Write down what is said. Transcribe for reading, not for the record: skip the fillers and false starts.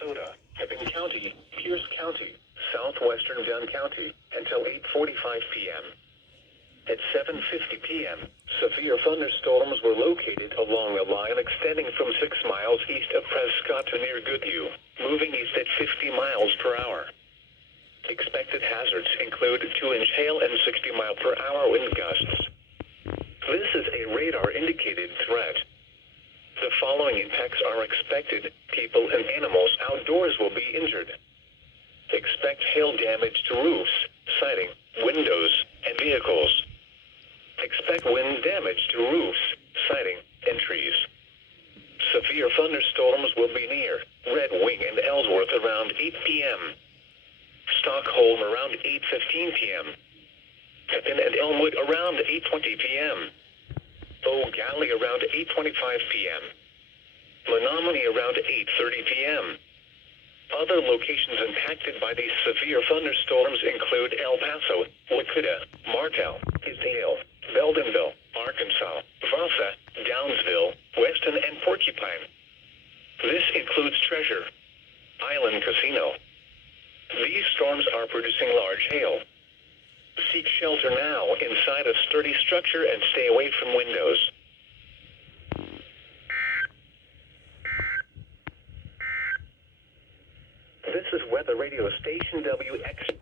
Sarasota, Epping County, Pierce County, southwestern Dunn County, until 8:45 p.m. At 7:50 p.m., severe thunderstorms were located along a line extending from 6 miles east of Prescott to near Goodhue, moving east at 50 miles per hour. Expected hazards include 2-inch hail and 60-mile-per-hour wind gusts. This is a radar-indicated threat. The following impacts are expected. People and animals outdoors will be injured. Expect hail damage to roofs, siding, windows, and vehicles. Expect wind damage to roofs, siding, and trees. Severe thunderstorms will be near Red Wing and Ellsworth around 8 p.m. Stockholm around 8:15 p.m. Pepin and Elmwood around 8:20 p.m. Eau Gallie around 8:25 p.m. Menominee around 8:30 p.m. Other locations impacted by these severe thunderstorms include El Paso, Wichita, Martel, Isdale, Beldenville, Arkansas, Vasa, Downsville, Weston, and Porcupine. This includes Treasure Island Casino. These storms are producing large hail. Seek shelter now inside a sturdy structure and stay away from windows. This is Weather Radio Station WXA.